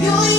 You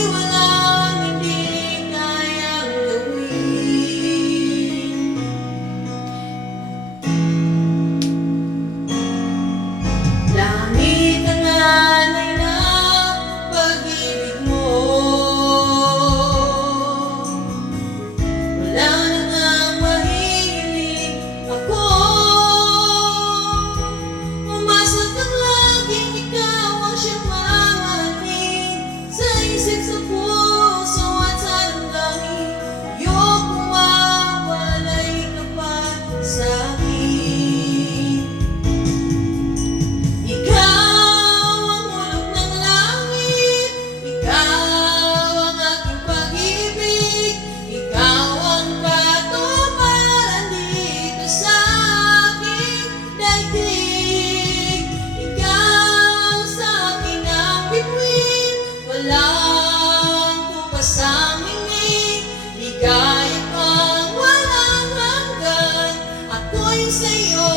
sun. tayo sa'yo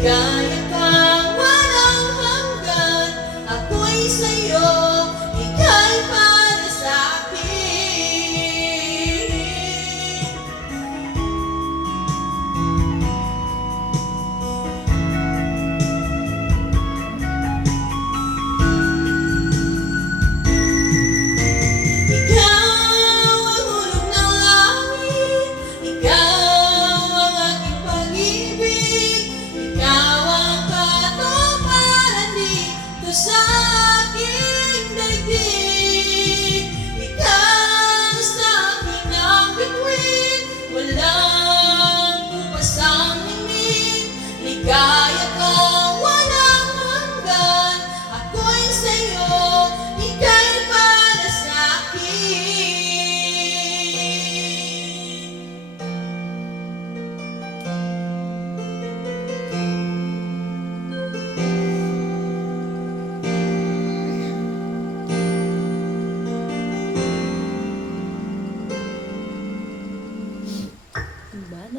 ligaya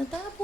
Natapos.